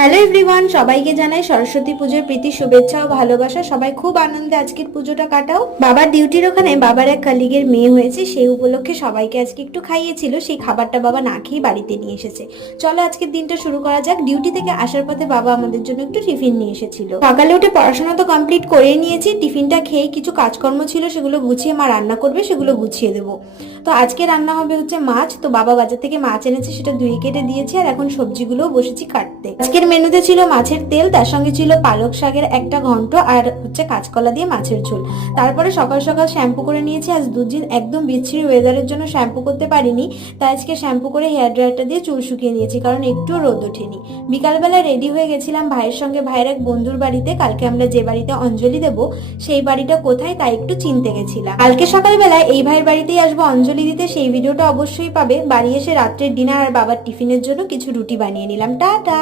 Hello everyone, সবাইকে জানাই সরস্বতী পুজোর প্রীতি শুভেচ্ছা ও ভালোবাসা। সবাই খুব আনন্দে আজকের পুজোটা কাটাও। বাবার ডিউটির ওখানে বাবার এক কলিগের মেয়ে হয়েছে, সেই উপলক্ষে সবাইকে আজকে একটু খাইয়েছিল। সেই খাবারটা বাবা না খেয়ে বাড়িতে নিয়ে এসেছে। চলো আজকের দিনটা শুরু করা যাক। ডিউটি থেকে আসার পথে বাবা আমাদের জন্য একটু টিফিন নিয়ে এসেছিল। সকালে উঠে পড়াশোনা তো কমপ্লিট করে নিয়েছি, টিফিনটা খেয়ে কিছু কাজকর্ম ছিল সেগুলো গুছিয়ে মা রান্না করবে, সেগুলো গুছিয়ে দেবো। তো আজকে রান্না হবে হচ্ছে মাছ। তো বাবা বাজার থেকে মাছ এনেছে, সেটা ধুয়ে কেটে দিয়েছি আর এখন সবজিগুলো বসেছি কাটতে। আজকের মেনুতে ছিল মাছের তেল, তার সঙ্গে ছিল পালক শাকের একটা ঘন্ট আর হচ্ছে কাঁচকলা দিয়ে মাছের ঝোল। তারপরে সকাল সকাল শ্যাম্পু করে নিয়েছি। আজ দুদিন একদম বিচ্ছিরি ওয়েদারের জন্য শ্যাম্পু করতে পারিনি, তাই আজকে শ্যাম্পু করে হেয়ার ড্রায়ারটা দিয়ে চুল শুকিয়ে নিয়েছি, কারণ একটু রোদ ওঠেনি। বিকালবেলা রেডি হয়ে গেছিলাম ভাইয়ের সঙ্গে, ভাইয়ের এক বন্ধুর বাড়িতে। কালকে আমরা যে বাড়িতে অঞ্জলি দেব সেই বাড়িটা কোথায় তাই একটু চিনতে গেছিলাম। কালকে সকালবেলা এই ভাইয়ের বাড়িতেই আসবো অঞ্জলি দিতে, সেই ভিডিওটা অবশ্যই পাবে। বাড়ি এসে রাত্রের ডিনার আর বাবার টিফিনের জন্য কিছু রুটি বানিয়ে নিলাম। টাটা।